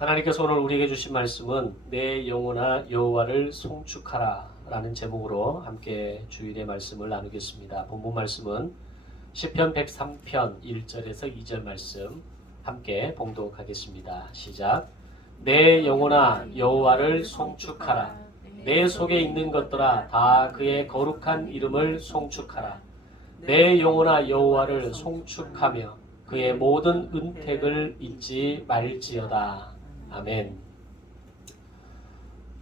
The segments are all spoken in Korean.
하나님께서 오늘 우리에게 주신 말씀은 내 영혼아 여호와를 송축하라 라는 제목으로 함께 주일의 말씀을 나누겠습니다. 본문 말씀은 시편 103편 1절에서 2절 말씀 함께 봉독하겠습니다. 시작. 내 영혼아 여호와를 송축하라. 내 속에 있는 것들아 다 그의 거룩한 이름을 송축하라. 내 영혼아 여호와를 송축하며 그의 모든 은택을 잊지 말지어다. 아멘.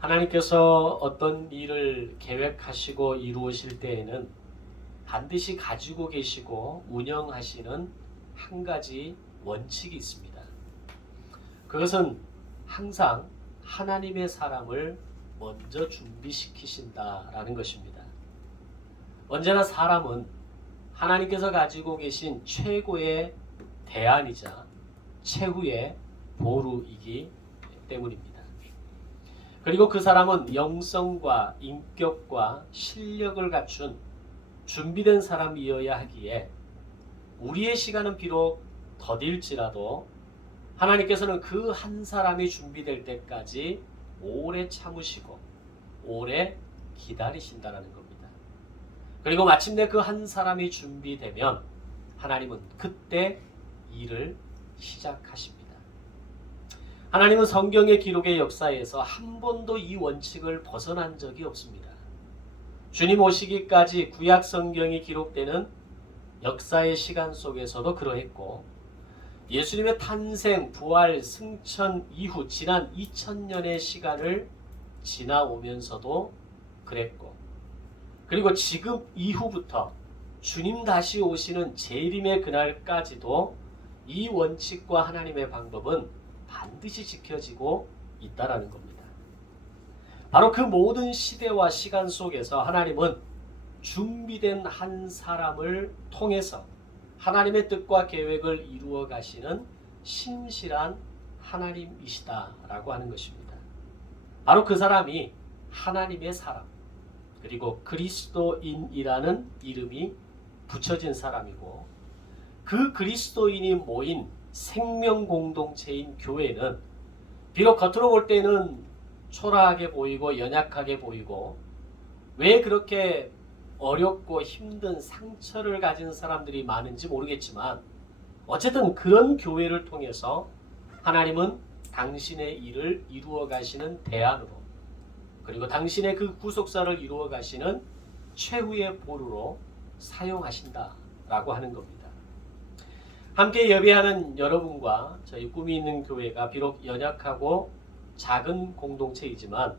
하나님께서 어떤 일을 계획하시고 이루으실 때에는 반드시 가지고 계시고 운영하시는 한 가지 원칙이 있습니다. 그것은 항상 하나님의 사람을 먼저 준비시키신다라는 것입니다. 언제나 사람은 하나님께서 가지고 계신 최고의 대안이자 최후의 보루이기 때문입니다. 그리고 그 사람은 영성과 인격과 실력을 갖춘 준비된 사람이어야 하기에 우리의 시간은 비록 더딜지라도 하나님께서는 그 한 사람이 준비될 때까지 오래 참으시고 오래 기다리신다는 겁니다. 그리고 마침내 그 한 사람이 준비되면 하나님은 그때 일을 시작하십니다. 하나님은 성경의 기록의 역사에서 한 번도 이 원칙을 벗어난 적이 없습니다. 주님 오시기까지 구약 성경이 기록되는 역사의 시간 속에서도 그러했고 예수님의 탄생, 부활, 승천 이후 지난 2000년의 시간을 지나오면서도 그랬고 그리고 지금 이후부터 주님 다시 오시는 재림의 그날까지도 이 원칙과 하나님의 방법은 반드시 지켜지고 있다라는 겁니다. 바로 그 모든 시대와 시간 속에서 하나님은 준비된 한 사람을 통해서 하나님의 뜻과 계획을 이루어 가시는 신실한 하나님이시다라고 하는 것입니다. 바로 그 사람이 하나님의 사람 그리고 그리스도인이라는 이름이 붙여진 사람이고 그 그리스도인이 모인 생명 공동체인 교회는 비록 겉으로 볼 때는 초라하게 보이고 연약하게 보이고 왜 그렇게 어렵고 힘든 상처를 가진 사람들이 많은지 모르겠지만 어쨌든 그런 교회를 통해서 하나님은 당신의 일을 이루어 가시는 대안으로 그리고 당신의 그 구속사를 이루어 가시는 최후의 보루로 사용하신다라고 하는 겁니다. 함께 예배하는 여러분과 저희 꿈이 있는 교회가 비록 연약하고 작은 공동체이지만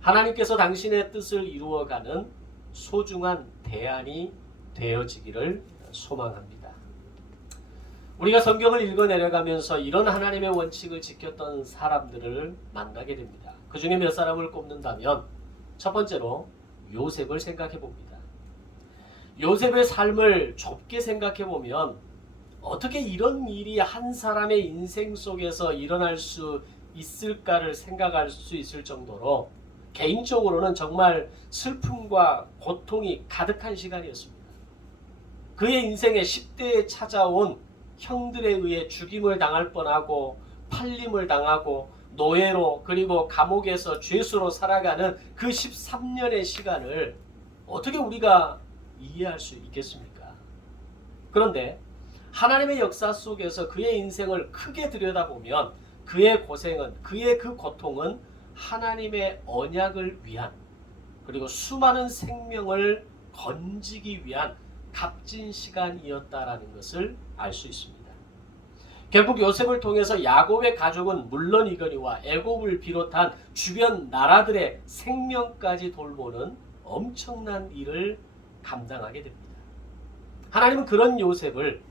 하나님께서 당신의 뜻을 이루어가는 소중한 대안이 되어지기를 소망합니다. 우리가 성경을 읽어 내려가면서 이런 하나님의 원칙을 지켰던 사람들을 만나게 됩니다. 그 중에 몇 사람을 꼽는다면 첫 번째로 요셉을 생각해 봅니다. 요셉의 삶을 좁게 생각해 보면 어떻게 이런 일이 한 사람의 인생 속에서 일어날 수 있을까를 생각할 수 있을 정도로 개인적으로는 정말 슬픔과 고통이 가득한 시간이었습니다. 그의 인생의 10대에 찾아온 형들에 의해 죽임을 당할 뻔하고 팔림을 당하고 노예로 그리고 감옥에서 죄수로 살아가는 그 13년의 시간을 어떻게 우리가 이해할 수 있겠습니까? 그런데 하나님의 역사 속에서 그의 인생을 크게 들여다보면 그의 고생은 그의 그 고통은 하나님의 언약을 위한 그리고 수많은 생명을 건지기 위한 값진 시간이었다라는 것을 알 수 있습니다. 결국 요셉을 통해서 야곱의 가족은 물론이거니와 애굽을 비롯한 주변 나라들의 생명까지 돌보는 엄청난 일을 감당하게 됩니다. 하나님은 그런 요셉을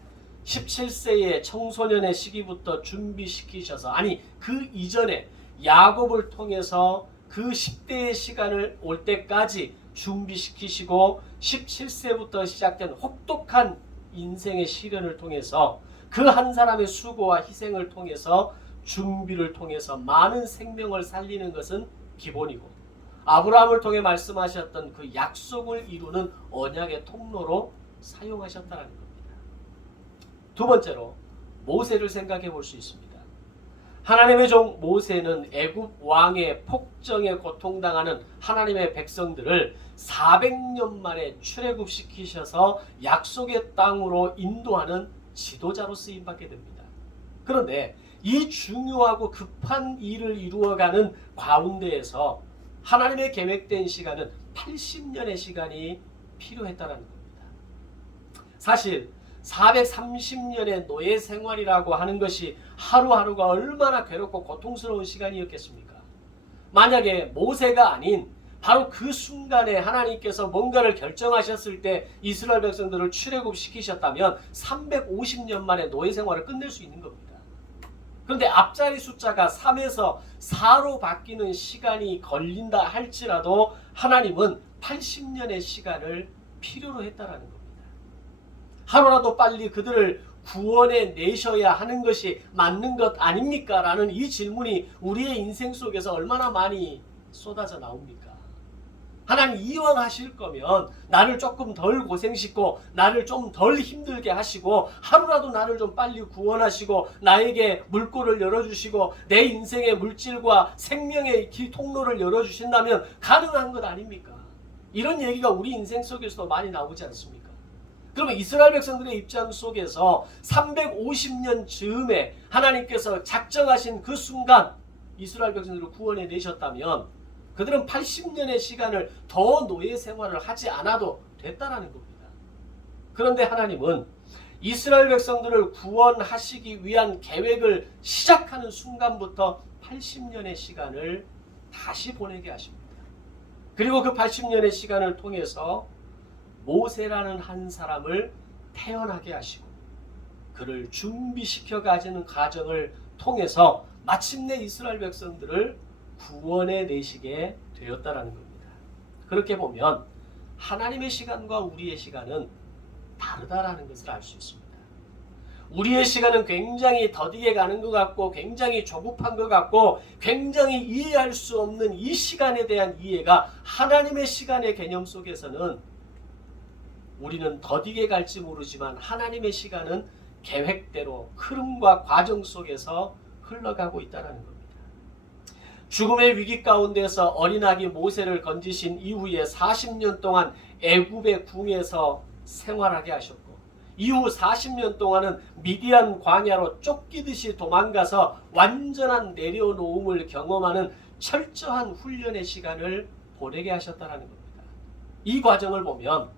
17세의 청소년의 시기부터 준비시키셔서 아니 그 이전에 야곱을 통해서 그 10대의 시간을 올 때까지 준비시키시고 17세부터 시작된 혹독한 인생의 시련을 통해서 그 한 사람의 수고와 희생을 통해서 준비를 통해서 많은 생명을 살리는 것은 기본이고 아브라함을 통해 말씀하셨던 그 약속을 이루는 언약의 통로로 사용하셨다는 겁니다. 두 번째로 모세를 생각해 볼 수 있습니다. 하나님의 종 모세는 애굽 왕의 폭정에 고통당하는 하나님의 백성들을 400년 만에 출애굽시키셔서 약속의 땅으로 인도하는 지도자로 쓰임받게 됩니다. 그런데 이 중요하고 급한 일을 이루어가는 가운데에서 하나님의 계획된 시간은 80년의 시간이 필요했다는 겁니다. 사실 430년의 노예 생활이라고 하는 것이 하루하루가 얼마나 괴롭고 고통스러운 시간이었겠습니까? 만약에 모세가 아닌 바로 그 순간에 하나님께서 뭔가를 결정하셨을 때 이스라엘 백성들을 출애굽시키셨다면 350년 만에 노예 생활을 끝낼 수 있는 겁니다. 그런데 앞자리 숫자가 3에서 4로 바뀌는 시간이 걸린다 할지라도 하나님은 80년의 시간을 필요로 했다라는 겁니다. 하루라도 빨리 그들을 구원해 내셔야 하는 것이 맞는 것 아닙니까? 라는 이 질문이 우리의 인생 속에서 얼마나 많이 쏟아져 나옵니까? 하나님 이왕 하실 거면 나를 조금 덜 고생시키고 나를 좀 덜 힘들게 하시고 하루라도 나를 좀 빨리 구원하시고 나에게 물꼬를 열어주시고 내 인생의 물질과 생명의 통로를 열어주신다면 가능한 것 아닙니까? 이런 얘기가 우리 인생 속에서도 많이 나오지 않습니까? 그러면 이스라엘 백성들의 입장 속에서 350년 즈음에 하나님께서 작정하신 그 순간 이스라엘 백성들을 구원해 내셨다면 그들은 80년의 시간을 더 노예 생활을 하지 않아도 됐다라는 겁니다. 그런데 하나님은 이스라엘 백성들을 구원하시기 위한 계획을 시작하는 순간부터 80년의 시간을 다시 보내게 하십니다. 그리고 그 80년의 시간을 통해서 모세라는 한 사람을 태어나게 하시고 그를 준비시켜 가지는 과정을 통해서 마침내 이스라엘 백성들을 구원해 내시게 되었다라는 겁니다. 그렇게 보면 하나님의 시간과 우리의 시간은 다르다라는 것을 알 수 있습니다. 우리의 시간은 굉장히 더디게 가는 것 같고 굉장히 조급한 것 같고 굉장히 이해할 수 없는 이 시간에 대한 이해가 하나님의 시간의 개념 속에서는 우리는 더디게 갈지 모르지만 하나님의 시간은 계획대로 흐름과 과정 속에서 흘러가고 있다는 겁니다. 죽음의 위기 가운데서 어린아기 모세를 건지신 이후에 40년 동안 애굽의 궁에서 생활하게 하셨고 이후 40년 동안은 미디안 광야로 쫓기듯이 도망가서 완전한 내려놓음을 경험하는 철저한 훈련의 시간을 보내게 하셨다는 겁니다. 이 과정을 보면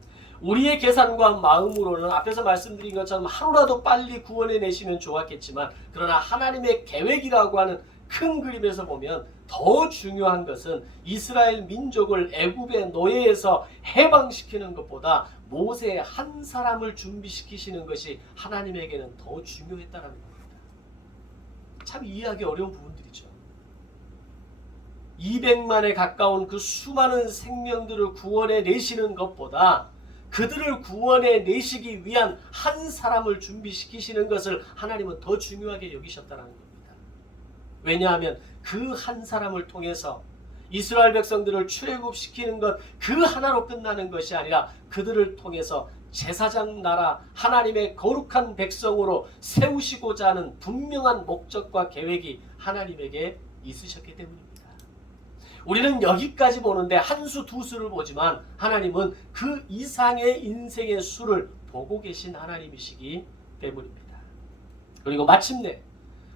우리의 계산과 마음으로는 앞에서 말씀드린 것처럼 하루라도 빨리 구원해 내시면 좋았겠지만 그러나 하나님의 계획이라고 하는 큰 그림에서 보면 더 중요한 것은 이스라엘 민족을 애굽의 노예에서 해방시키는 것보다 모세 한 사람을 준비시키시는 것이 하나님에게는 더 중요했다는 겁니다. 참 이해하기 어려운 부분들이죠. 200만에 가까운 그 수많은 생명들을 구원해 내시는 것보다 그들을 구원해 내시기 위한 한 사람을 준비시키시는 것을 하나님은 더 중요하게 여기셨다는 겁니다. 왜냐하면 그 한 사람을 통해서 이스라엘 백성들을 출애굽시키는 것 그 하나로 끝나는 것이 아니라 그들을 통해서 제사장 나라 하나님의 거룩한 백성으로 세우시고자 하는 분명한 목적과 계획이 하나님에게 있으셨기 때문입니다. 우리는 여기까지 보는데 한 수 두 수를 보지만 하나님은 그 이상의 인생의 수를 보고 계신 하나님이시기 때문입니다. 그리고 마침내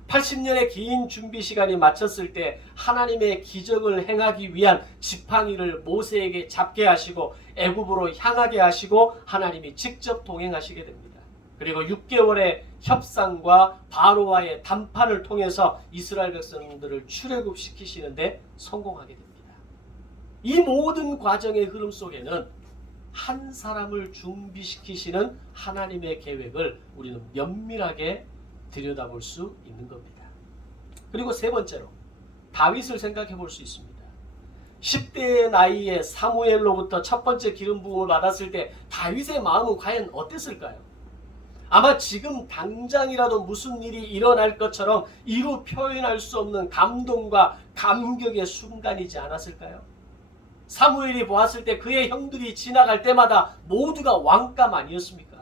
80년의 긴 준비 시간이 마쳤을 때 하나님의 기적을 행하기 위한 지팡이를 모세에게 잡게 하시고 애굽으로 향하게 하시고 하나님이 직접 동행하시게 됩니다. 그리고 6개월의 협상과 바로와의談판을 통해서 이스라엘 백성들을 출애굽시키시는데 성공하게 됩니다. 이 모든 과정의 흐름 속에는 한 사람을 준비시키시는 하나님의 계획을 우리는 면밀하게 들여다볼 수 있는 겁니다. 그리고 세 번째로 다윗을 생각해 볼 수 있습니다. 10대의 나이에 사무엘로부터 첫 번째 기름 부음을 받았을 때 다윗의 마음은 과연 어땠을까요? 아마 지금 당장이라도 무슨 일이 일어날 것처럼 이루 표현할 수 없는 감동과 감격의 순간이지 않았을까요? 사무엘이 보았을 때 그의 형들이 지나갈 때마다 모두가 왕감 아니었습니까?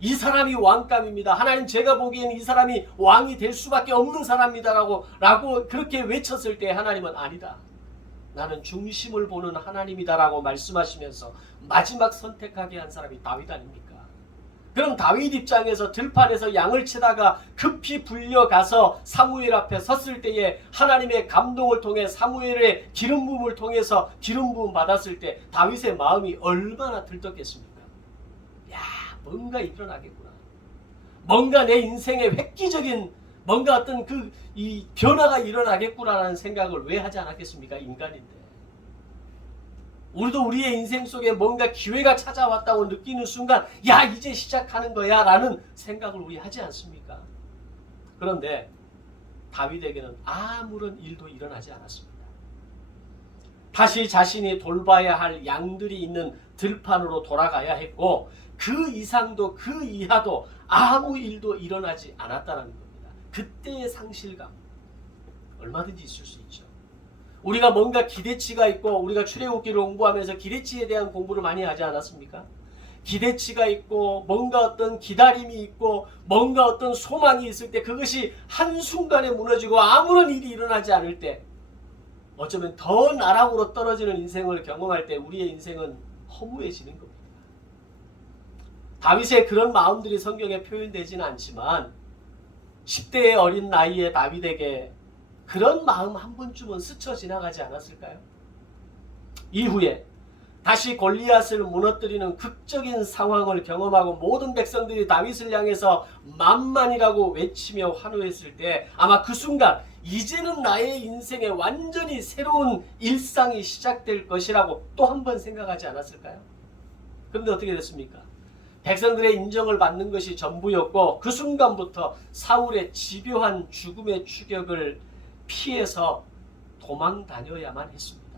이 사람이 왕감입니다. 하나님, 제가 보기에는 이 사람이 왕이 될 수밖에 없는 사람이다라고 그렇게 외쳤을 때 하나님은 아니다. 나는 중심을 보는 하나님이다라고 말씀하시면서 마지막 선택하게 한 사람이 다윗 아닙니까? 그럼 다윗 입장에서 들판에서 양을 치다가 급히 불려가서 사무엘 앞에 섰을 때에 하나님의 감동을 통해 사무엘의 기름 부음을 통해서 기름 부음 받았을 때 다윗의 마음이 얼마나 들떴겠습니까? 야, 뭔가 일어나겠구나. 뭔가 내 인생에 획기적인 뭔가 어떤 이 변화가 일어나겠구나라는 생각을 왜 하지 않았겠습니까? 인간인데. 우리도 우리의 인생 속에 뭔가 기회가 찾아왔다고 느끼는 순간, 야, 이제 시작하는 거야 라는 생각을 우리 하지 않습니까? 그런데 다윗에게는 아무런 일도 일어나지 않았습니다. 다시 자신이 돌봐야 할 양들이 있는 들판으로 돌아가야 했고, 그 이상도 그 이하도 아무 일도 일어나지 않았다는 겁니다. 그때의 상실감 얼마든지 있을 수 있죠. 우리가 뭔가 기대치가 있고, 우리가 출애굽기를 공부하면서 기대치에 대한 공부를 많이 하지 않았습니까? 기대치가 있고 뭔가 어떤 기다림이 있고 뭔가 어떤 소망이 있을 때 그것이 한순간에 무너지고 아무런 일이 일어나지 않을 때, 어쩌면 더 나락으로 떨어지는 인생을 경험할 때 우리의 인생은 허무해지는 겁니다. 다윗의 그런 마음들이 성경에 표현되지는 않지만 10대의 어린 나이에 다윗에게 그런 마음 한 번쯤은 스쳐 지나가지 않았을까요? 이후에 다시 골리앗을 무너뜨리는 극적인 상황을 경험하고 모든 백성들이 다윗을 향해서 만만이라고 외치며 환호했을 때 아마 그 순간 이제는 나의 인생에 완전히 새로운 일상이 시작될 것이라고 또 한 번 생각하지 않았을까요? 그런데 어떻게 됐습니까? 백성들의 인정을 받는 것이 전부였고 그 순간부터 사울의 집요한 죽음의 추격을 피해서 도망 다녀야만 했습니다.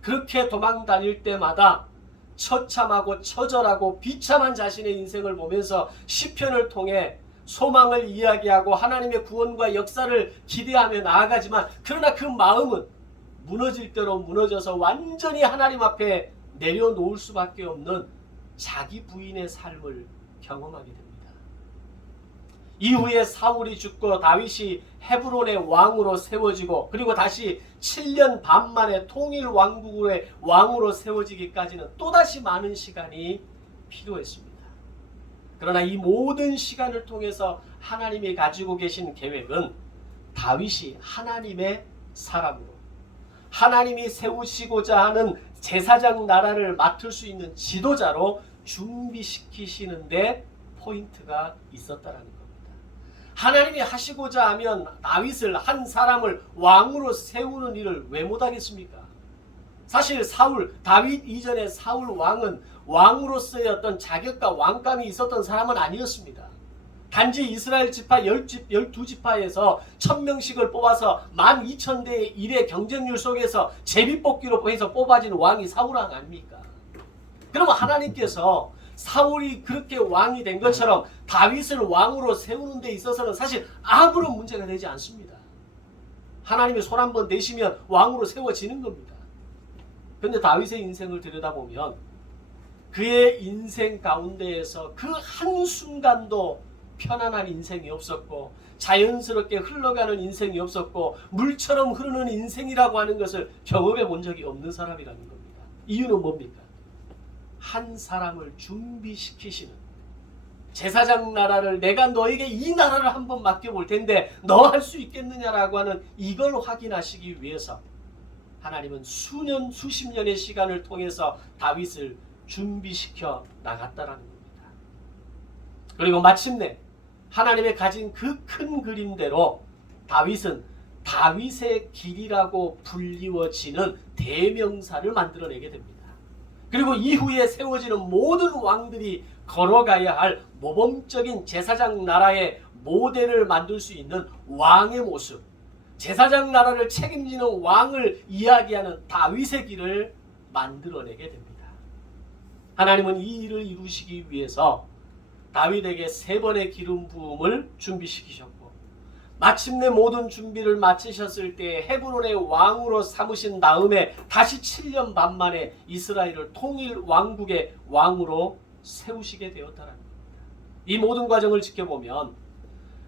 그렇게 도망 다닐 때마다 처참하고 처절하고 비참한 자신의 인생을 보면서 시편을 통해 소망을 이야기하고 하나님의 구원과 역사를 기대하며 나아가지만, 그러나 그 마음은 무너질 대로 무너져서 완전히 하나님 앞에 내려놓을 수밖에 없는 자기 부인의 삶을 경험하게 됩니다. 이후에 사울이 죽고 다윗이 헤브론의 왕으로 세워지고 그리고 다시 7년 반 만에 통일 왕국의 왕으로 세워지기까지는 또다시 많은 시간이 필요했습니다. 그러나 이 모든 시간을 통해서 하나님이 가지고 계신 계획은 다윗이 하나님의 사람으로, 하나님이 세우시고자 하는 제사장 나라를 맡을 수 있는 지도자로 준비시키시는데 포인트가 있었다는 겁니다. 하나님이 하시고자 하면 다윗을, 한 사람을 왕으로 세우는 일을 왜 못하겠습니까? 사실 다윗 이전에 사울 왕은 왕으로서의 어떤 자격과 왕감이 있었던 사람은 아니었습니다. 단지 이스라엘 지파 12지파에서 1000명씩을 뽑아서 12,000대 1의 경쟁률 속에서 제비뽑기로 해서 뽑아진 왕이 사울 왕 아닙니까? 그러면 하나님께서 사울이 그렇게 왕이 된 것처럼 다윗을 왕으로 세우는 데 있어서는 사실 아무런 문제가 되지 않습니다. 하나님이 손 한번 내시면 왕으로 세워지는 겁니다. 그런데 다윗의 인생을 들여다보면 그의 인생 가운데에서 그 한순간도 편안한 인생이 없었고 자연스럽게 흘러가는 인생이 없었고 물처럼 흐르는 인생이라고 하는 것을 경험해 본 적이 없는 사람이라는 겁니다. 이유는 뭡니까? 한 사람을 준비시키시는, 제사장 나라를 내가 너에게 이 나라를 한번 맡겨볼 텐데 너 할 수 있겠느냐라고 하는 이걸 확인하시기 위해서 하나님은 수십 년의 시간을 통해서 다윗을 준비시켜 나갔다라는 겁니다. 그리고 마침내 하나님의 가진 그 큰 그림대로 다윗은 다윗의 길이라고 불리워지는 대명사를 만들어내게 됩니다. 그리고 이후에 세워지는 모든 왕들이 걸어가야 할 모범적인 제사장 나라의 모델을 만들 수 있는 왕의 모습, 제사장 나라를 책임지는 왕을 이야기하는 다윗의 길을 만들어내게 됩니다. 하나님은 이 일을 이루시기 위해서 다윗에게 3번의 기름 부음을 준비시키셨고 마침내 모든 준비를 마치셨을 때 헤브론의 왕으로 삼으신 다음에 다시 7년 반 만에 이스라엘을 통일 왕국의 왕으로 세우시게 되었다는 겁니다. 이 모든 과정을 지켜보면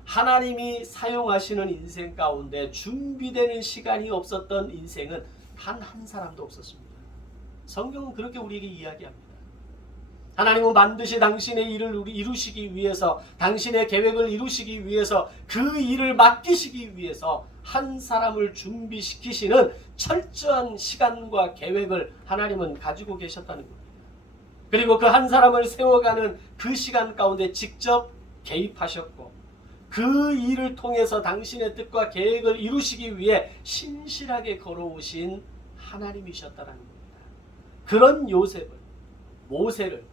하나님이 사용하시는 인생 가운데 준비되는 시간이 없었던 인생은 단 한 사람도 없었습니다. 성경은 그렇게 우리에게 이야기합니다. 하나님은 반드시 당신의 일을 이루시기 위해서, 당신의 계획을 이루시기 위해서, 그 일을 맡기시기 위해서 한 사람을 준비시키시는 철저한 시간과 계획을 하나님은 가지고 계셨다는 겁니다. 그리고 그 한 사람을 세워가는 그 시간 가운데 직접 개입하셨고, 그 일을 통해서 당신의 뜻과 계획을 이루시기 위해 신실하게 걸어오신 하나님이셨다는 겁니다. 그런 요셉을, 모세를,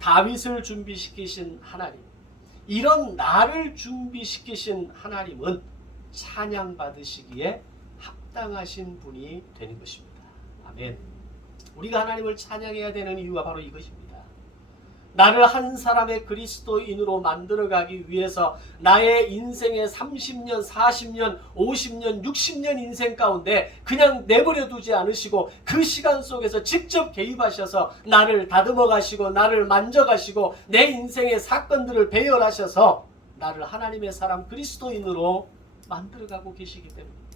다윗을 준비시키신 하나님, 이런 나를 준비시키신 하나님은 찬양받으시기에 합당하신 분이 되는 것입니다. 아멘. 우리가 하나님을 찬양해야 되는 이유가 바로 이것입니다. 나를 한 사람의 그리스도인으로 만들어가기 위해서 나의 인생의 30년, 40년, 50년, 60년 인생 가운데 그냥 내버려 두지 않으시고 그 시간 속에서 직접 개입하셔서 나를 다듬어 가시고 나를 만져 가시고 내 인생의 사건들을 배열하셔서 나를 하나님의 사람 그리스도인으로 만들어가고 계시기 때문입니다.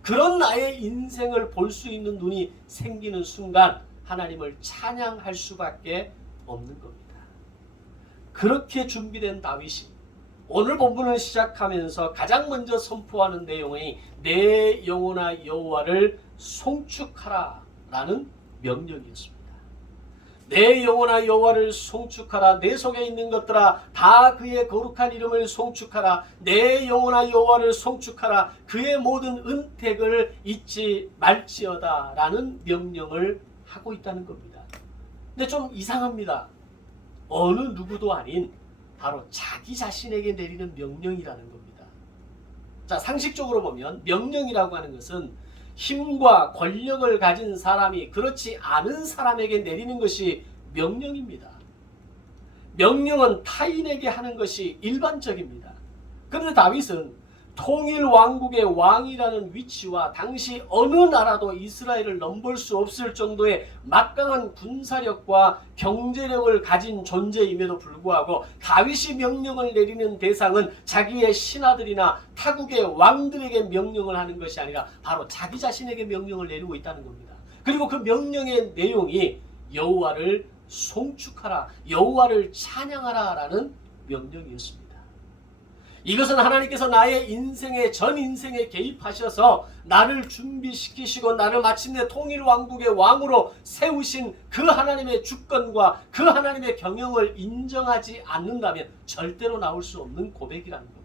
그런 나의 인생을 볼 수 있는 눈이 생기는 순간 하나님을 찬양할 수밖에 없는 겁니다. 그렇게 준비된 다윗이 오늘 본문을 시작하면서 가장 먼저 선포하는 내용이 내 영혼아 여호와를 송축하라 라는 명령이었습니다. 내 영혼아 여호와를 송축하라. 내 속에 있는 것들아 다 그의 거룩한 이름을 송축하라. 내 영혼아 여호와를 송축하라. 그의 모든 은택을 잊지 말지어다 라는 명령을 하고 있다는 겁니다. 근데 좀 이상합니다. 어느 누구도 아닌 바로 자기 자신에게 내리는 명령이라는 겁니다. 자, 상식적으로 보면 명령이라고 하는 것은 힘과 권력을 가진 사람이 그렇지 않은 사람에게 내리는 것이 명령입니다. 명령은 타인에게 하는 것이 일반적입니다. 그런데 다윗은 통일 왕국의 왕이라는 위치와 당시 어느 나라도 이스라엘을 넘볼 수 없을 정도의 막강한 군사력과 경제력을 가진 존재임에도 불구하고 다윗이 명령을 내리는 대상은 자기의 신하들이나 타국의 왕들에게 명령을 하는 것이 아니라 바로 자기 자신에게 명령을 내리고 있다는 겁니다. 그리고 그 명령의 내용이 여호와를 송축하라, 여호와를 찬양하라 라는 명령이었습니다. 이것은 하나님께서 나의 인생에 전 인생에 개입하셔서 나를 준비시키시고 나를 마침내 통일 왕국의 왕으로 세우신 그 하나님의 주권과 그 하나님의 경영을 인정하지 않는다면 절대로 나올 수 없는 고백이라는 겁니다.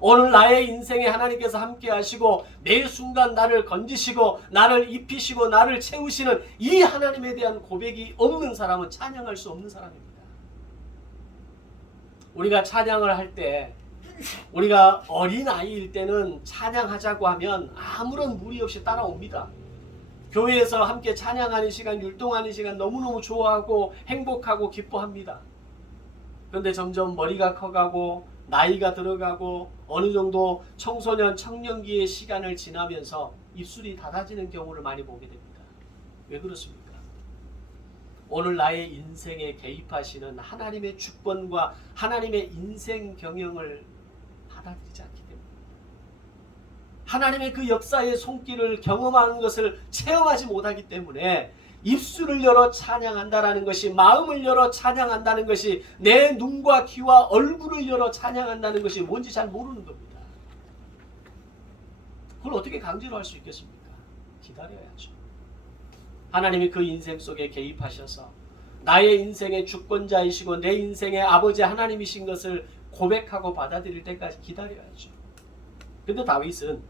오늘 나의 인생에 하나님께서 함께 하시고 매 순간 나를 건지시고 나를 입히시고 나를 채우시는 이 하나님에 대한 고백이 없는 사람은 찬양할 수 없는 사람입니다. 우리가 찬양을 할 때, 우리가 어린아이일 때는 찬양하자고 하면 아무런 무리 없이 따라옵니다. 교회에서 함께 찬양하는 시간, 율동하는 시간 너무너무 좋아하고 행복하고 기뻐합니다. 그런데 점점 머리가 커가고 나이가 들어가고 어느 정도 청소년, 청년기의 시간을 지나면서 입술이 닫아지는 경우를 많이 보게 됩니다. 왜 그렇습니까? 오늘 나의 인생에 개입하시는 하나님의 주권과 하나님의 인생 경영을 받아들이지 않기 때문입니다. 하나님의 그 역사의 손길을 경험하는 것을 체험하지 못하기 때문에 입술을 열어 찬양한다라는 것이, 마음을 열어 찬양한다는 것이, 내 눈과 귀와 얼굴을 열어 찬양한다는 것이 뭔지 잘 모르는 겁니다. 그걸 어떻게 강제로 할 수 있겠습니까? 기다려야죠. 하나님이 그 인생 속에 개입하셔서 나의 인생의 주권자이시고 내 인생의 아버지 하나님이신 것을 고백하고 받아들일 때까지 기다려야죠. 근데 다윗은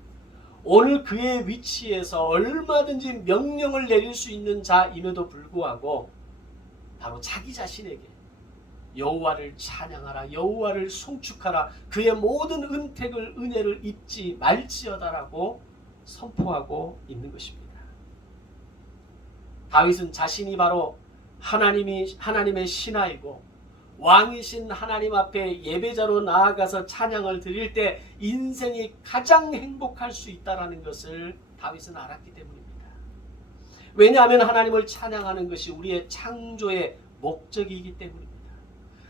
오늘 그의 위치에서 얼마든지 명령을 내릴 수 있는 자임에도 불구하고 바로 자기 자신에게 여호와를 찬양하라, 여호와를 송축하라, 그의 모든 은택을, 은혜를 잊지 말지어다라고 선포하고 있는 것입니다. 다윗은 자신이 바로 하나님의 신하이고 왕이신 하나님 앞에 예배자로 나아가서 찬양을 드릴 때 인생이 가장 행복할 수 있다는 것을 다윗은 알았기 때문입니다. 왜냐하면 하나님을 찬양하는 것이 우리의 창조의 목적이기 때문입니다.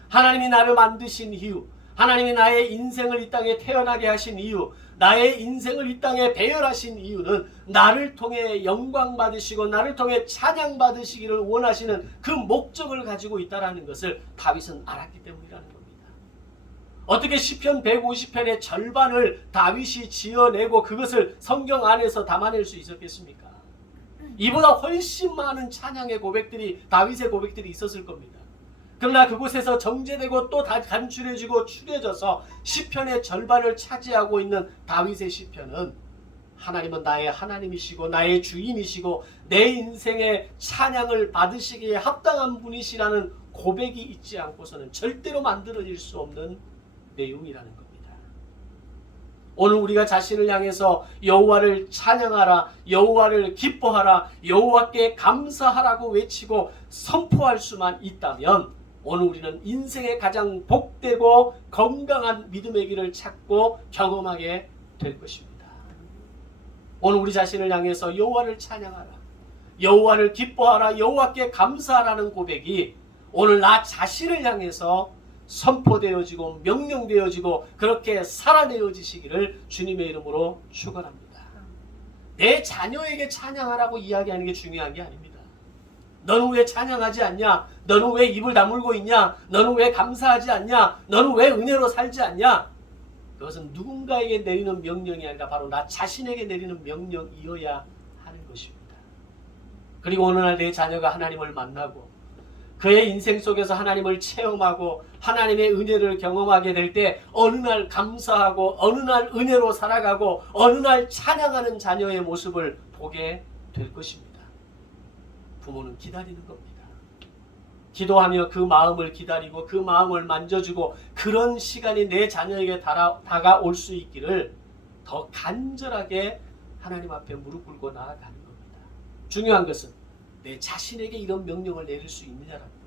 하나님이 나를 만드신 이유, 하나님이 나의 인생을 이 땅에 태어나게 하신 이유, 나의 인생을 이 땅에 배열하신 이유는 나를 통해 영광 받으시고 나를 통해 찬양 받으시기를 원하시는 그 목적을 가지고 있다는 것을 다윗은 알았기 때문이라는 겁니다. 어떻게 시편 150편의 절반을 다윗이 지어내고 그것을 성경 안에서 담아낼 수 있었겠습니까? 이보다 훨씬 많은 찬양의 고백들이, 다윗의 고백들이 있었을 겁니다. 그러나 그곳에서 정제되고 또 다 간추려지고 추려져서 시편의 절반을 차지하고 있는 다윗의 시편은 하나님은 나의 하나님이시고 나의 주인이시고 내 인생의 찬양을 받으시기에 합당한 분이시라는 고백이 있지 않고서는 절대로 만들어질 수 없는 내용이라는 겁니다. 오늘 우리가 자신을 향해서 여호와를 찬양하라, 여호와를 기뻐하라, 여호와께 감사하라고 외치고 선포할 수만 있다면 오늘 우리는 인생의 가장 복되고 건강한 믿음의 길을 찾고 경험하게 될 것입니다. 오늘 우리 자신을 향해서 여호와를 찬양하라, 여호와를 기뻐하라, 여호와께 감사하라는 고백이 오늘 나 자신을 향해서 선포되어지고 명령되어지고 그렇게 살아내어지시기를 주님의 이름으로 축원합니다. 내 자녀에게 찬양하라고 이야기하는 게 중요한 게 아닙니다. 너는 왜 찬양하지 않냐? 너는 왜 입을 다물고 있냐? 너는 왜 감사하지 않냐? 너는 왜 은혜로 살지 않냐? 그것은 누군가에게 내리는 명령이 아니라 바로 나 자신에게 내리는 명령이어야 하는 것입니다. 그리고 어느 날 내 자녀가 하나님을 만나고 그의 인생 속에서 하나님을 체험하고 하나님의 은혜를 경험하게 될 때 어느 날 감사하고 어느 날 은혜로 살아가고 어느 날 찬양하는 자녀의 모습을 보게 될 것입니다. 부모는 기다리는 겁니다. 기도하며 그 마음을 기다리고 그 마음을 만져주고 그런 시간이 내 자녀에게 다가올 수 있기를 더 간절하게 하나님 앞에 무릎 꿇고 나아가는 겁니다. 중요한 것은 내 자신에게 이런 명령을 내릴 수 있느냐라는 겁니다.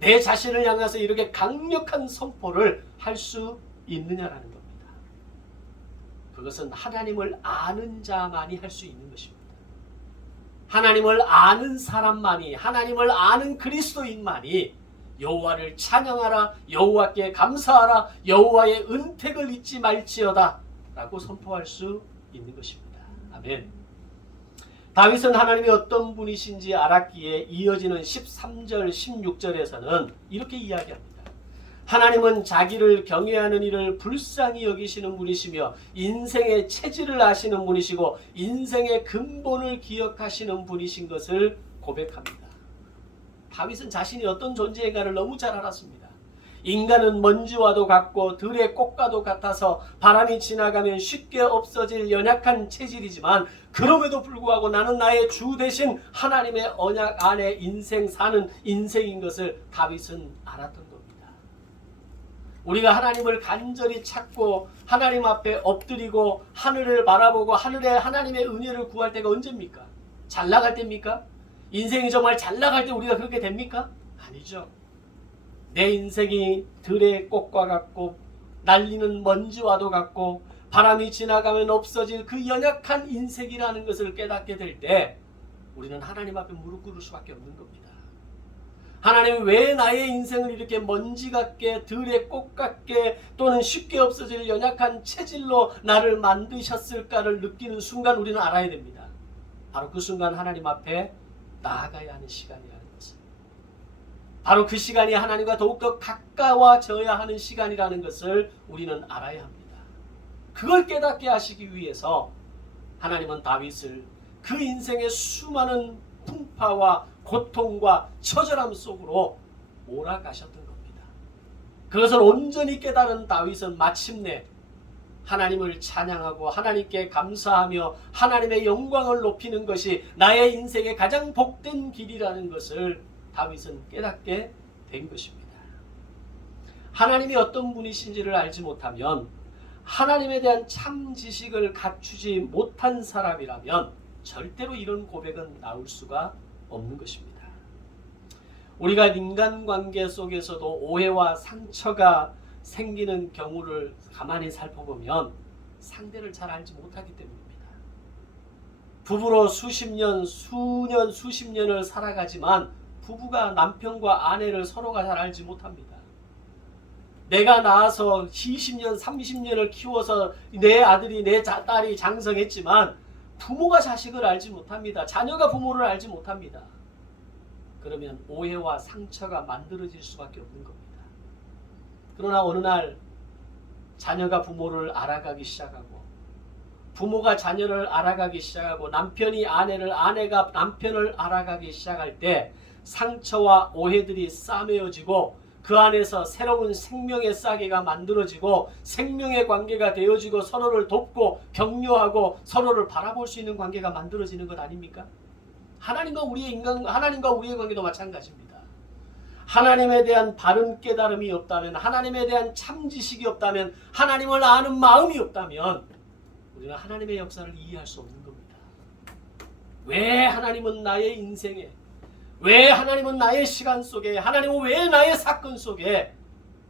내 자신을 향해서 이렇게 강력한 선포를 할 수 있느냐라는 겁니다. 그것은 하나님을 아는 자만이 할 수 있는 것입니다. 하나님을 아는 사람만이, 하나님을 아는 그리스도인만이 여호와를 찬양하라, 여호와께 감사하라, 여호와의 은택을 잊지 말지어다 라고 선포할 수 있는 것입니다. 아멘. 다윗은 하나님이 어떤 분이신지 알았기에 이어지는 13절, 16절에서는 이렇게 이야기합니다. 하나님은 자기를 경외하는 이를 불쌍히 여기시는 분이시며 인생의 체질을 아시는 분이시고 인생의 근본을 기억하시는 분이신 것을 고백합니다. 다윗은 자신이 어떤 존재인가를 너무 잘 알았습니다. 인간은 먼지와도 같고 들의 꽃과도 같아서 바람이 지나가면 쉽게 없어질 연약한 체질이지만 그럼에도 불구하고 나는 나의 주 대신 하나님의 언약 안에 인생 사는 인생인 것을 다윗은 알았던 겁니다. 우리가 하나님을 간절히 찾고 하나님 앞에 엎드리고 하늘을 바라보고 하늘에 하나님의 은혜를 구할 때가 언제입니까? 잘 나갈 때입니까? 인생이 정말 잘 나갈 때 우리가 그렇게 됩니까? 아니죠. 내 인생이 들의 꽃과 같고 날리는 먼지와도 같고 바람이 지나가면 없어질 그 연약한 인생이라는 것을 깨닫게 될 때 우리는 하나님 앞에 무릎 꿇을 수밖에 없는 겁니다. 하나님이 왜 나의 인생을 이렇게 먼지 같게 들의 꽃 같게 또는 쉽게 없어질 연약한 체질로 나를 만드셨을까를 느끼는 순간 우리는 알아야 됩니다. 바로 그 순간 하나님 앞에 나아가야 하는 시간이라는 것을, 바로 그 시간이 하나님과 더욱더 가까워져야 하는 시간이라는 것을 우리는 알아야 합니다. 그걸 깨닫게 하시기 위해서 하나님은 다윗을 그 인생의 수많은 풍파와 고통과 처절함 속으로 몰아가셨던 겁니다. 그것을 온전히 깨달은 다윗은 마침내 하나님을 찬양하고 하나님께 감사하며 하나님의 영광을 높이는 것이 나의 인생의 가장 복된 길이라는 것을 다윗은 깨닫게 된 것입니다. 하나님이 어떤 분이신지를 알지 못하면 하나님에 대한 참 지식을 갖추지 못한 사람이라면 절대로 이런 고백은 나올 수가 없는 것입니다. 우리가 인간관계 속에서도 오해와 상처가 생기는 경우를 가만히 살펴보면 상대를 잘 알지 못하기 때문입니다. 부부로 수십 년을 살아가지만 부부가 남편과 아내를 서로가 잘 알지 못합니다. 내가 낳아서 20년, 30년을 키워서 내 아들이, 내 딸이 장성했지만 부모가 자식을 알지 못합니다. 자녀가 부모를 알지 못합니다. 그러면 오해와 상처가 만들어질 수밖에 없는 겁니다. 그러나 어느 날 자녀가 부모를 알아가기 시작하고, 부모가 자녀를 알아가기 시작하고, 남편이 아내를, 아내가 남편을 알아가기 시작할 때 상처와 오해들이 싸매어지고 그 안에서 새로운 생명의 싹이가 만들어지고 관계가 관계가 되어지고 서로를 돕고 격려하고 서로를 바라볼 수 있는 관계가 만들어지는 것 아닙니까? 하나님과 우리의 관계도 마찬가지입니다. 하나님에 대한 바른 깨달음이 없다면, 하나님에 대한 참 지식이 없다면, 하나님을 아는 마음이 없다면 우리는 하나님의 역사를 이해할 수 없는 겁니다. 왜 하나님은 나의 인생에, 왜 하나님은 나의 시간 속에, 하나님은 왜 나의 사건 속에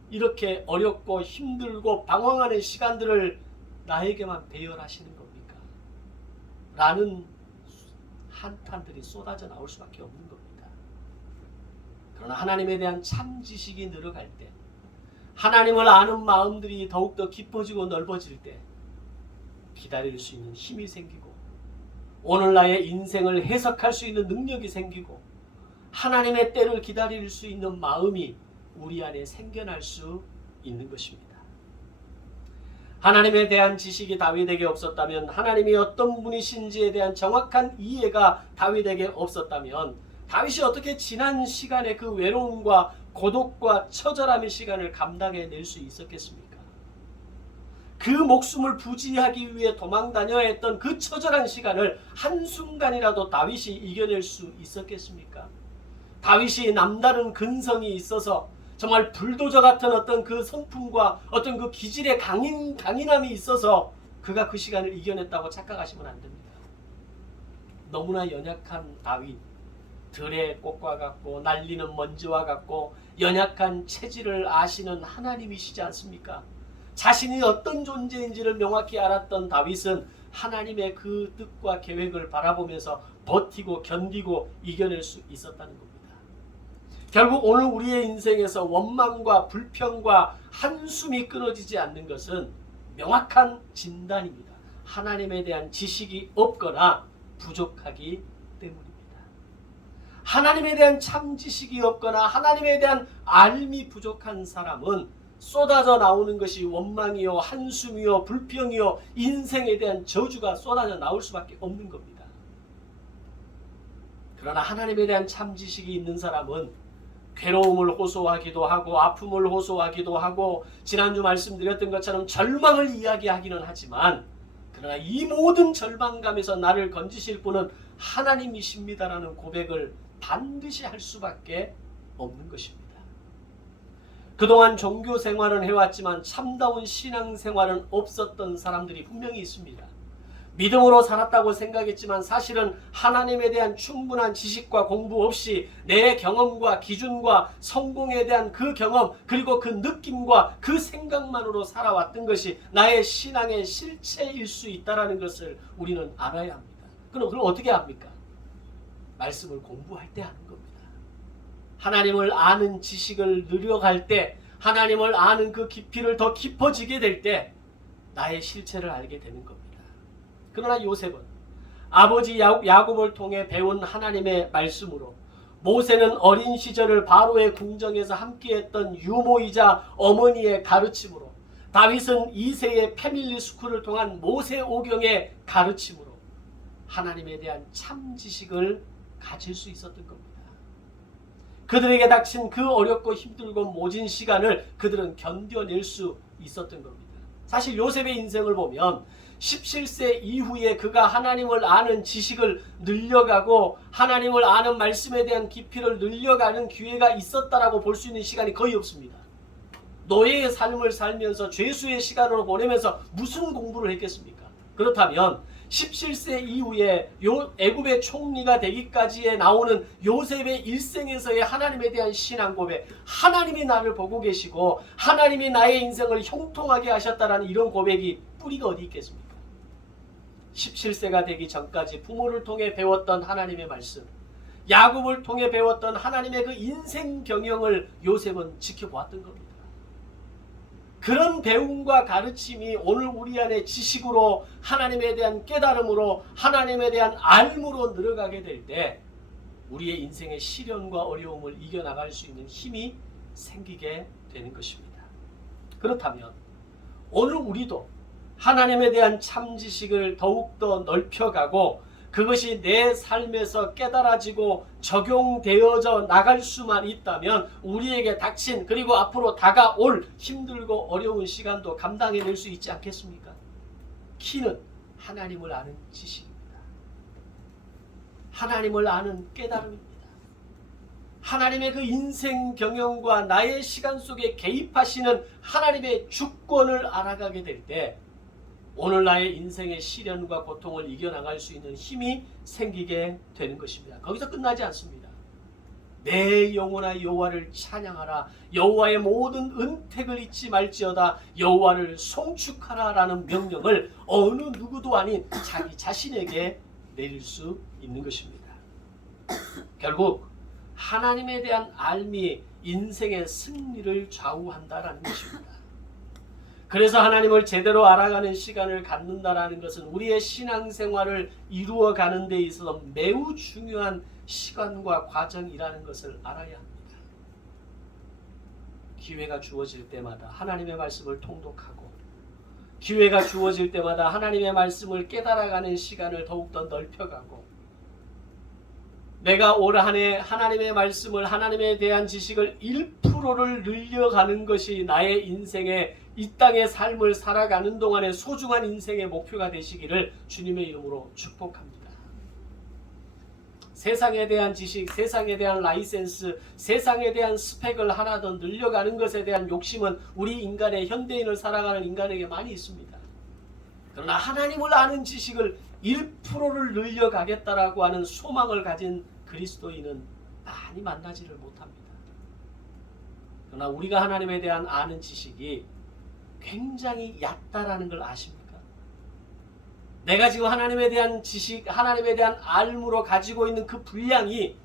이렇게 어렵고 힘들고 방황하는 시간들을 나에게만 배열하시는 겁니까? 라는 한탄들이 쏟아져 나올 수밖에 없는 겁니다. 그러나 하나님에 대한 참 지식이 늘어갈 때, 하나님을 아는 마음들이 더욱더 깊어지고 넓어질 때 기다릴 수 있는 힘이 생기고, 오늘 나의 인생을 해석할 수 있는 능력이 생기고, 하나님의 때를 기다릴 수 있는 마음이 우리 안에 생겨날 수 있는 것입니다. 하나님에 대한 지식이 다윗에게 없었다면, 하나님이 어떤 분이신지에 대한 정확한 이해가 다윗에게 없었다면, 다윗이 어떻게 지난 시간의 그 외로움과 고독과 처절함의 시간을 감당해낼 수 있었겠습니까? 그 목숨을 부지하기 위해 도망다녀야 했던 그 처절한 시간을 한순간이라도 다윗이 이겨낼 수 있었겠습니까? 다윗이 남다른 근성이 있어서 정말 불도저 같은 어떤 그 성품과 어떤 그 기질의 강인함이 있어서 그가 그 시간을 이겨냈다고 착각하시면 안 됩니다. 너무나 연약한 다윗, 들의 꽃과 같고 날리는 먼지와 같고 연약한 체질을 아시는 하나님이시지 않습니까? 자신이 어떤 존재인지를 명확히 알았던 다윗은 하나님의 그 뜻과 계획을 바라보면서 버티고 견디고 이겨낼 수 있었다는 겁니다. 결국 오늘 우리의 인생에서 원망과 불평과 한숨이 끊어지지 않는 것은 명확한 진단입니다. 하나님에 대한 지식이 없거나 부족하기 때문입니다. 하나님에 대한 참 지식이 없거나 하나님에 대한 알미 부족한 사람은 쏟아져 나오는 것이 원망이요, 한숨이요, 불평이요, 인생에 대한 저주가 쏟아져 나올 수밖에 없는 겁니다. 그러나 하나님에 대한 참 지식이 있는 사람은 괴로움을 호소하기도 하고 아픔을 호소하기도 하고 지난주 말씀드렸던 것처럼 절망을 이야기하기는 하지만, 그러나 이 모든 절망감에서 나를 건지실 분은 하나님이십니다라는 고백을 반드시 할 수밖에 없는 것입니다. 그동안 종교 생활은 해왔지만 참다운 신앙 생활은 없었던 사람들이 분명히 있습니다. 믿음으로 살았다고 생각했지만 사실은 하나님에 대한 충분한 지식과 공부 없이 내 경험과 기준과 성공에 대한 그 경험, 그리고 그 느낌과 그 생각만으로 살아왔던 것이 나의 신앙의 실체일 수 있다는 것을 우리는 알아야 합니다. 그럼 어떻게 합니까? 말씀을 공부할 때 하는 겁니다. 하나님을 아는 지식을 늘려갈 때, 하나님을 아는 그 깊이를 더 깊어지게 될 때 나의 실체를 알게 되는 겁니다. 그러나 요셉은 아버지 야곱을 통해 배운 하나님의 말씀으로, 모세는 어린 시절을 바로의 궁정에서 함께했던 유모이자 어머니의 가르침으로, 다윗은 이세의 패밀리 스쿨을 통한 모세오경의 가르침으로 하나님에 대한 참 지식을 가질 수 있었던 겁니다. 그들에게 닥친 그 어렵고 힘들고 모진 시간을 그들은 견뎌낼 수 있었던 겁니다. 사실 요셉의 인생을 보면 17세 이후에 그가 하나님을 아는 지식을 늘려가고 하나님을 아는 말씀에 대한 깊이를 늘려가는 기회가 있었다라고 볼 수 있는 시간이 거의 없습니다. 노예의 삶을 살면서 죄수의 시간으로 보내면서 무슨 공부를 했겠습니까? 그렇다면 17세 이후에 애굽의 총리가 되기까지에 나오는 요셉의 일생에서의 하나님에 대한 신앙 고백, 하나님이 나를 보고 계시고 하나님이 나의 인생을 형통하게 하셨다라는 이런 고백이 뿌리가 어디 있겠습니까? 17세가 되기 전까지 부모를 통해 배웠던 하나님의 말씀, 야곱을 통해 배웠던 하나님의 그 인생 경영을 요셉은 지켜보았던 겁니다. 그런 배움과 가르침이 오늘 우리 안에 지식으로, 하나님에 대한 깨달음으로, 하나님에 대한 알므로 늘어가게 될 때 우리의 인생의 시련과 어려움을 이겨나갈 수 있는 힘이 생기게 되는 것입니다. 그렇다면 오늘 우리도 하나님에 대한 참 지식을 더욱더 넓혀가고 그것이 내 삶에서 깨달아지고 적용되어져 나갈 수만 있다면 우리에게 닥친, 그리고 앞으로 다가올 힘들고 어려운 시간도 감당해낼 수 있지 않겠습니까? 키는 하나님을 아는 지식입니다. 하나님을 아는 깨달음입니다. 하나님의 그 인생 경영과 나의 시간 속에 개입하시는 하나님의 주권을 알아가게 될 때 오늘 나의 인생의 시련과 고통을 이겨나갈 수 있는 힘이 생기게 되는 것입니다. 거기서 끝나지 않습니다. 내 영혼아 여호와를 찬양하라. 여호와의 모든 은택을 잊지 말지어다. 여호와를 송축하라 라는 명령을 어느 누구도 아닌 자기 자신에게 내릴 수 있는 것입니다. 결국 하나님에 대한 알미 인생의 승리를 좌우한다라는 것입니다. 그래서 하나님을 제대로 알아가는 시간을 갖는다라는 것은 우리의 신앙생활을 이루어가는 데 있어서 매우 중요한 시간과 과정이라는 것을 알아야 합니다. 기회가 주어질 때마다 하나님의 말씀을 통독하고, 기회가 주어질 때마다 하나님의 말씀을 깨달아가는 시간을 더욱더 넓혀가고, 내가 올 한 해 하나님의 말씀을, 하나님에 대한 지식을 1%를 늘려가는 것이 나의 인생의 이 땅의 삶을 살아가는 동안의 소중한 인생의 목표가 되시기를 주님의 이름으로 축복합니다. 세상에 대한 지식, 세상에 대한 라이센스, 세상에 대한 스펙을 하나 더 늘려가는 것에 대한 욕심은 우리 인간의, 현대인을 살아가는 인간에게 많이 있습니다. 그러나 하나님을 아는 지식을 1%를 늘려가겠다라고 하는 소망을 가진 그리스도인은 많이 만나지를 못합니다. 그러나 우리가 하나님에 대한 아는 지식이 굉장히 얕다라는 걸 아십니까? 내가 지금 하나님에 대한 지식, 하나님에 대한 알므로 가지고 있는 그 분량이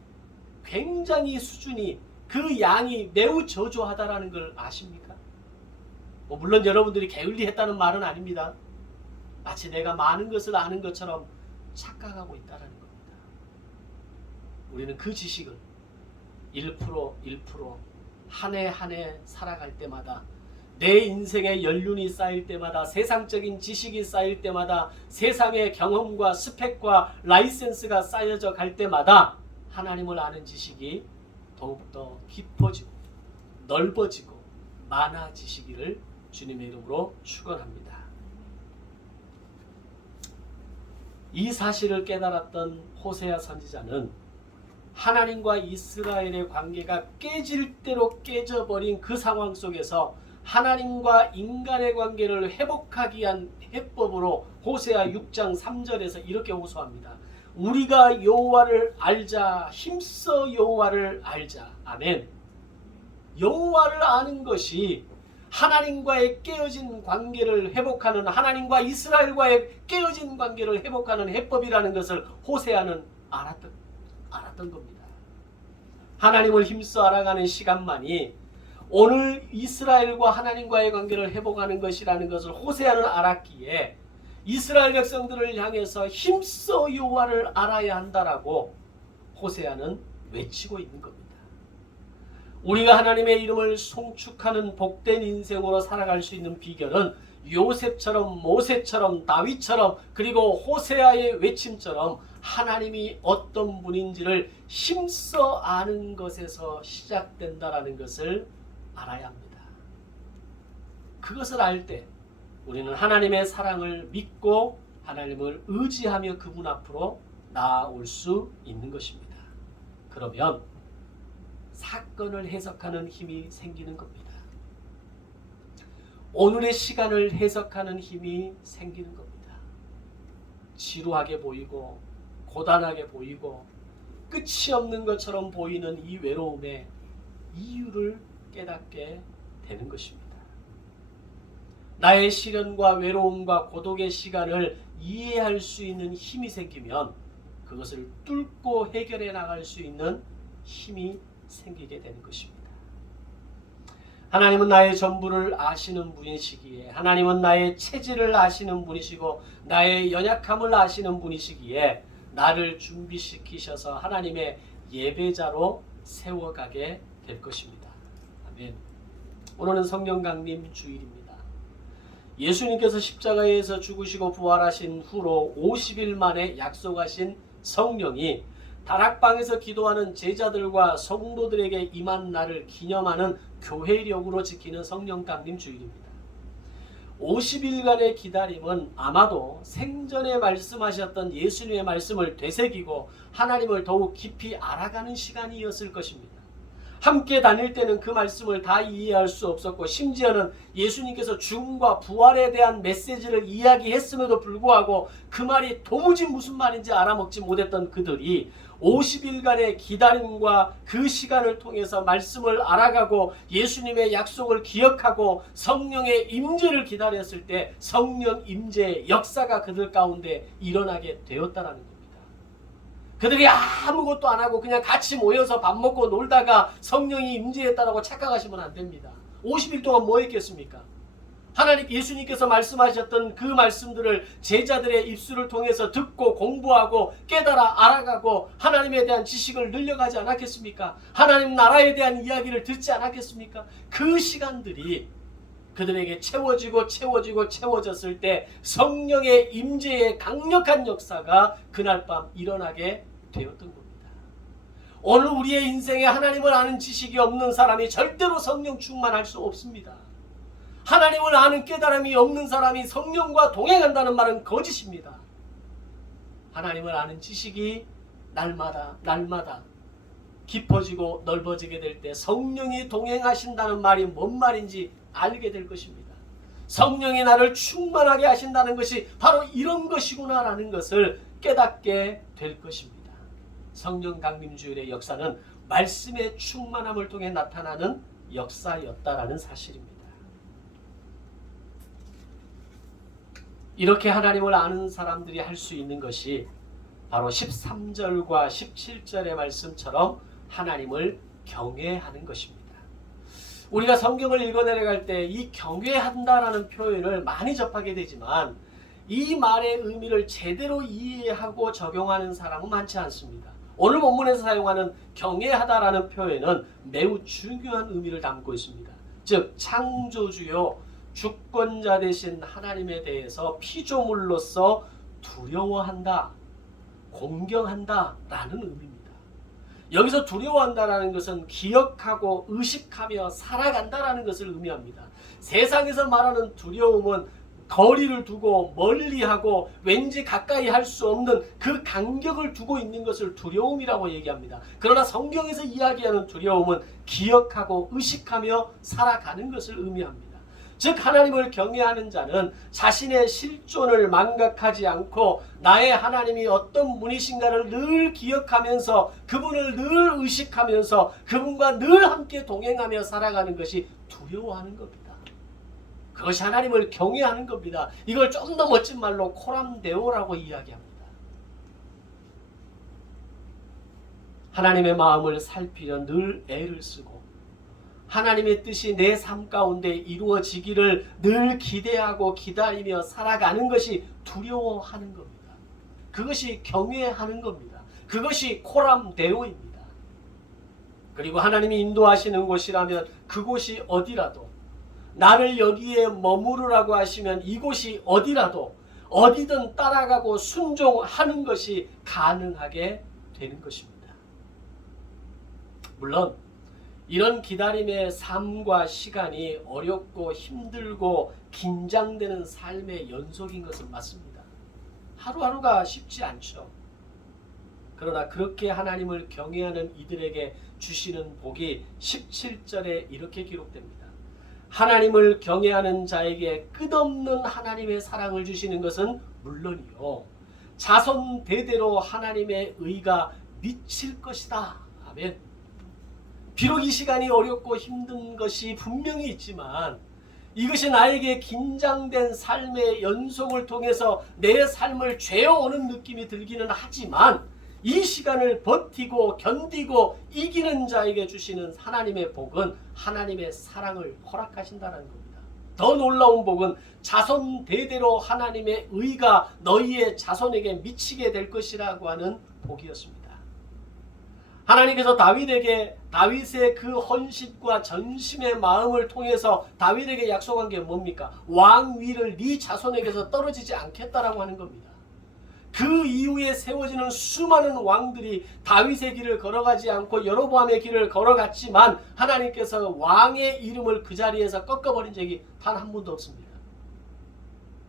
굉장히 수준이, 그 양이 매우 저조하다라는 걸 아십니까? 물론 여러분들이 게을리했다는 말은 아닙니다. 마치 내가 많은 것을 아는 것처럼 착각하고 있다는 겁니다. 우리는 그 지식을 1% 한 해 한 해 살아갈 때마다, 내 인생의 연륜이 쌓일 때마다, 세상적인 지식이 쌓일 때마다, 세상의 경험과 스펙과 라이센스가 쌓여져 갈 때마다 하나님을 아는 지식이 더욱더 깊어지고 넓어지고 많아지시기를 주님의 이름으로 축원합니다. 이 사실을 깨달았던 호세아 선지자는 하나님과 이스라엘의 관계가 깨질 대로 깨져버린 그 상황 속에서 하나님과 인간의 관계를 회복하기 위한 해법으로 호세아 6장 3절에서 이렇게 호소합니다. 우리가 여호와를 알자, 힘써 여호와를 알자. 아멘. 여호와를 아는 것이 하나님과의 깨어진 관계를 회복하는, 하나님과 이스라엘과의 깨어진 관계를 회복하는 해법이라는 것을 호세아는 알았던 겁니다. 하나님을 힘써 알아가는 시간만이 오늘 이스라엘과 하나님과의 관계를 회복하는 것이라는 것을 호세아는 알았기에 이스라엘 백성들을 향해서 힘써 여호와를 알아야 한다라고 호세아는 외치고 있는 겁니다. 우리가 하나님의 이름을 송축하는 복된 인생으로 살아갈 수 있는 비결은 요셉처럼, 모세처럼, 다윗처럼, 그리고 호세아의 외침처럼 하나님이 어떤 분인지를 힘써 아는 것에서 시작된다라는 것을 알아야 합니다. 그것을 알 때 우리는 하나님의 사랑을 믿고 하나님을 의지하며 그분 앞으로 나아올 수 있는 것입니다. 그러면 사건을 해석하는 힘이 생기는 겁니다. 오늘의 시간을 해석하는 힘이 생기는 겁니다. 지루하게 보이고 고단하게 보이고 끝이 없는 것처럼 보이는 이 외로움의 이유를 깨닫게 되는 것입니다. 나의 시련과 외로움과 고독의 시간을 이해할 수 있는 힘이 생기면 그것을 뚫고 해결해 나갈 수 있는 힘이 생기게 되는 것입니다. 하나님은 나의 전부를 아시는 분이시기에, 하나님은 나의 체질을 아시는 분이시고 나의 연약함을 아시는 분이시기에 나를 준비시키셔서 하나님의 예배자로 세워가게 될 것입니다. 아멘. 오늘은 성령 강림 주일입니다. 예수님께서 십자가에서 죽으시고 부활하신 후로 50일 만에 약속하신 성령이 다락방에서 기도하는 제자들과 성도들에게 임한 날을 기념하는 교회력으로 지키는 성령 강림 주일입니다. 50일간의 기다림은 아마도 생전에 말씀하셨던 예수님의 말씀을 되새기고 하나님을 더욱 깊이 알아가는 시간이었을 것입니다. 함께 다닐 때는 그 말씀을 다 이해할 수 없었고 심지어는 예수님께서 죽음과 부활에 대한 메시지를 이야기했음에도 불구하고 그 말이 도무지 무슨 말인지 알아먹지 못했던 그들이 50일간의 기다림과 그 시간을 통해서 말씀을 알아가고 예수님의 약속을 기억하고 성령의 임재를 기다렸을 때 성령 임재의 역사가 그들 가운데 일어나게 되었다는 겁니다. 그들이 아무것도 안 하고 그냥 같이 모여서 밥 먹고 놀다가 성령이 임재했다라고 착각하시면 안 됩니다. 50일 동안 뭐 했겠습니까? 하나님 예수님께서 말씀하셨던 그 말씀들을 제자들의 입술을 통해서 듣고 공부하고 깨달아 알아가고 하나님에 대한 지식을 늘려가지 않았겠습니까? 하나님 나라에 대한 이야기를 듣지 않았겠습니까? 그 시간들이 그들에게 채워졌을 때 성령의 임재의 강력한 역사가 그날 밤 일어나게 되었던 겁니다. 오늘 우리의 인생에 하나님을 아는 지식이 없는 사람이 절대로 성령 충만할 수 없습니다. 하나님을 아는 깨달음이 없는 사람이 성령과 동행한다는 말은 거짓입니다. 하나님을 아는 지식이 날마다 깊어지고 넓어지게 될 때 성령이 동행하신다는 말이 뭔 말인지 알게 될 것입니다. 성령이 나를 충만하게 하신다는 것이 바로 이런 것이구나라는 것을 깨닫게 될 것입니다. 성령 강림주일의 역사는 말씀의 충만함을 통해 나타나는 역사였다라는 사실입니다. 이렇게 하나님을 아는 사람들이 할 수 있는 것이 바로 13절과 17절의 말씀처럼 하나님을 경외하는 것입니다. 우리가 성경을 읽어내려갈 때 이 경외한다라는 표현을 많이 접하게 되지만 이 말의 의미를 제대로 이해하고 적용하는 사람은 많지 않습니다. 오늘 본문에서 사용하는 경외하다라는 표현은 매우 중요한 의미를 담고 있습니다. 즉 창조주요 주권자 되신 하나님에 대해서 피조물로서 두려워한다, 공경한다라는 의미입니다. 여기서 두려워한다라는 것은 기억하고 의식하며 살아간다라는 것을 의미합니다. 세상에서 말하는 두려움은 거리를 두고 멀리하고 왠지 가까이 할 수 없는 그 간격을 두고 있는 것을 두려움이라고 얘기합니다. 그러나 성경에서 이야기하는 두려움은 기억하고 의식하며 살아가는 것을 의미합니다. 즉 하나님을 경외하는 자는 자신의 실존을 망각하지 않고 나의 하나님이 어떤 분이신가를 늘 기억하면서 그분을 늘 의식하면서 그분과 늘 함께 동행하며 살아가는 것이 두려워하는 겁니다. 그것이 하나님을 경외하는 겁니다. 이걸 좀 더 멋진 말로 코람데오라고 이야기합니다. 하나님의 마음을 살피려 늘 애를 쓰고 하나님의 뜻이 내 삶 가운데 이루어지기를 늘 기대하고 기다리며 살아가는 것이 두려워하는 겁니다. 그것이 경외하는 겁니다. 그것이 코람데오입니다. 그리고 하나님이 인도하시는 곳이라면 그곳이 어디라도 나를 여기에 머무르라고 하시면 이곳이 어디라도 어디든 따라가고 순종하는 것이 가능하게 되는 것입니다. 물론 이런 기다림의 삶과 시간이 어렵고 힘들고 긴장되는 삶의 연속인 것은 맞습니다. 하루하루가 쉽지 않죠. 그러나 그렇게 하나님을 경외하는 이들에게 주시는 복이 17절에 이렇게 기록됩니다. 하나님을 경외하는 자에게 끝없는 하나님의 사랑을 주시는 것은 물론이요 자손 대대로 하나님의 의가 미칠 것이다. 아멘. 비록 이 시간이 어렵고 힘든 것이 분명히 있지만 이것이 나에게 긴장된 삶의 연속을 통해서 내 삶을 죄어오는 느낌이 들기는 하지만 이 시간을 버티고 견디고 이기는 자에게 주시는 하나님의 복은 하나님의 사랑을 허락하신다는 겁니다. 더 놀라운 복은 자손 대대로 하나님의 의가 너희의 자손에게 미치게 될 것이라고 하는 복이었습니다. 하나님께서 다윗의 그 헌신과 전심의 마음을 통해서 다윗에게 약속한 게 뭡니까? 왕위를 네 자손에게서 떨어지지 않겠다라고 하는 겁니다. 그 이후에 세워지는 수많은 왕들이 다윗의 길을 걸어가지 않고 여로보암의 길을 걸어갔지만 하나님께서 왕의 이름을 그 자리에서 꺾어버린 적이 단 한 번도 없습니다.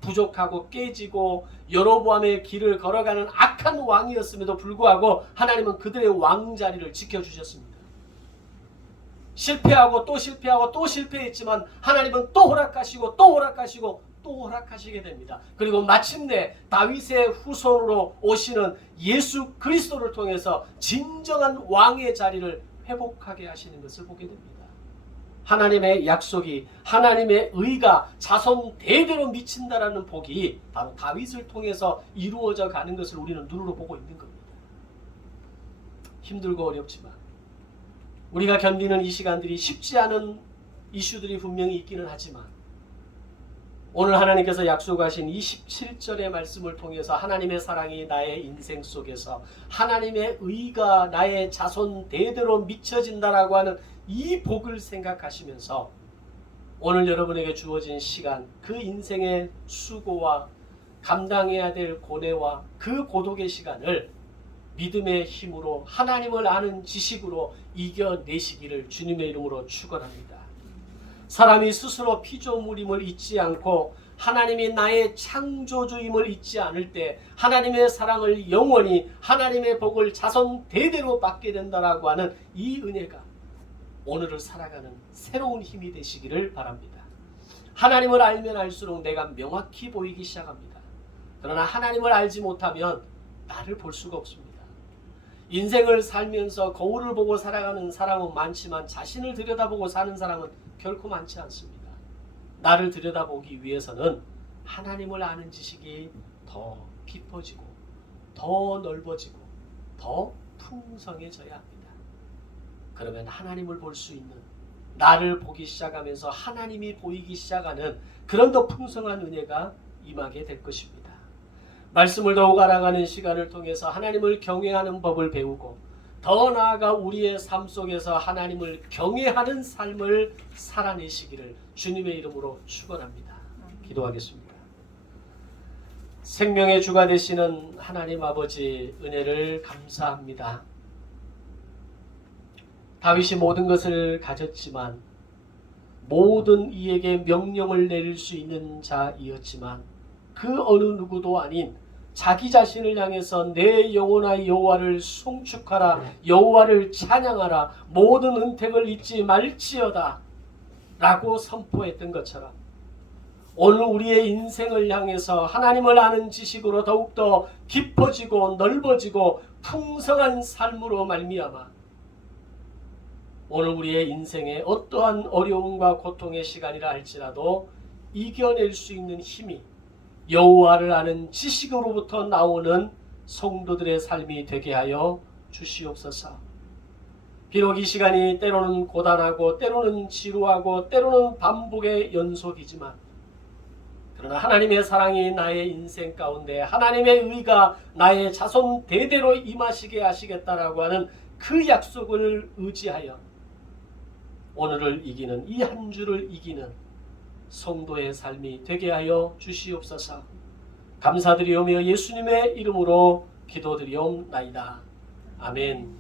부족하고 깨지고 여로보암의 길을 걸어가는 악한 왕이었음에도 불구하고 하나님은 그들의 왕자리를 지켜주셨습니다. 실패하고 또 실패하고 또 실패했지만 하나님은 또 허락하시고 또 허락하시고 또 허락하시게 됩니다. 그리고 마침내 다윗의 후손으로 오시는 예수 그리스도를 통해서 진정한 왕의 자리를 회복하게 하시는 것을 보게 됩니다. 하나님의 약속이, 하나님의 의가 자손 대대로 미친다라는 복이 바로 다윗을 통해서 이루어져 가는 것을 우리는 눈으로 보고 있는 겁니다. 힘들고 어렵지만 우리가 견디는 이 시간들이 쉽지 않은 이슈들이 분명히 있기는 하지만 오늘 하나님께서 약속하신 27절의 말씀을 통해서 하나님의 사랑이 나의 인생 속에서 하나님의 의가 나의 자손 대대로 미쳐진다라고 하는 이 복을 생각하시면서 오늘 여러분에게 주어진 시간, 그 인생의 수고와 감당해야 될 고뇌와 그 고독의 시간을 믿음의 힘으로 하나님을 아는 지식으로 이겨내시기를 주님의 이름으로 축원합니다. 사람이 스스로 피조물임을 잊지 않고 하나님이 나의 창조주임을 잊지 않을 때 하나님의 사랑을 영원히 하나님의 복을 자손 대대로 받게 된다라고 하는 이 은혜가 오늘을 살아가는 새로운 힘이 되시기를 바랍니다. 하나님을 알면 알수록 내가 명확히 보이기 시작합니다. 그러나 하나님을 알지 못하면 나를 볼 수가 없습니다. 인생을 살면서 거울을 보고 살아가는 사람은 많지만 자신을 들여다보고 사는 사람은 결코 많지 않습니다. 나를 들여다보기 위해서는 하나님을 아는 지식이 더 깊어지고 더 넓어지고 더 풍성해져야 합니다. 그러면 하나님을 볼 수 있는, 나를 보기 시작하면서 하나님이 보이기 시작하는 그런 더 풍성한 은혜가 임하게 될 것입니다. 말씀을 더욱 알아가는 시간을 통해서 하나님을 경외하는 법을 배우고 더 나아가 우리의 삶 속에서 하나님을 경외하는 삶을 살아내시기를 주님의 이름으로 축원합니다. 기도하겠습니다. 생명의 주가 되시는 하나님 아버지 은혜를 감사합니다. 다윗이 모든 것을 가졌지만 모든 이에게 명령을 내릴 수 있는 자이었지만 그 어느 누구도 아닌 자기 자신을 향해서 내 영혼아 여호와를 송축하라, 여호와를 찬양하라, 모든 은택을 잊지 말지어다 라고 선포했던 것처럼 오늘 우리의 인생을 향해서 하나님을 아는 지식으로 더욱더 깊어지고 넓어지고 풍성한 삶으로 말미암아 오늘 우리의 인생에 어떠한 어려움과 고통의 시간이라 할지라도 이겨낼 수 있는 힘이 여호와를 아는 지식으로부터 나오는 성도들의 삶이 되게 하여 주시옵소서. 비록 이 시간이 때로는 고단하고 때로는 지루하고 때로는 반복의 연속이지만 그러나 하나님의 사랑이 나의 인생 가운데 하나님의 의가 나의 자손 대대로 임하시게 하시겠다라고 하는 그 약속을 의지하여 오늘을 이기는, 이 한 주를 이기는 성도의 삶이 되게 하여 주시옵소서. 감사드리오며 예수님의 이름으로 기도드리옵나이다. 아멘.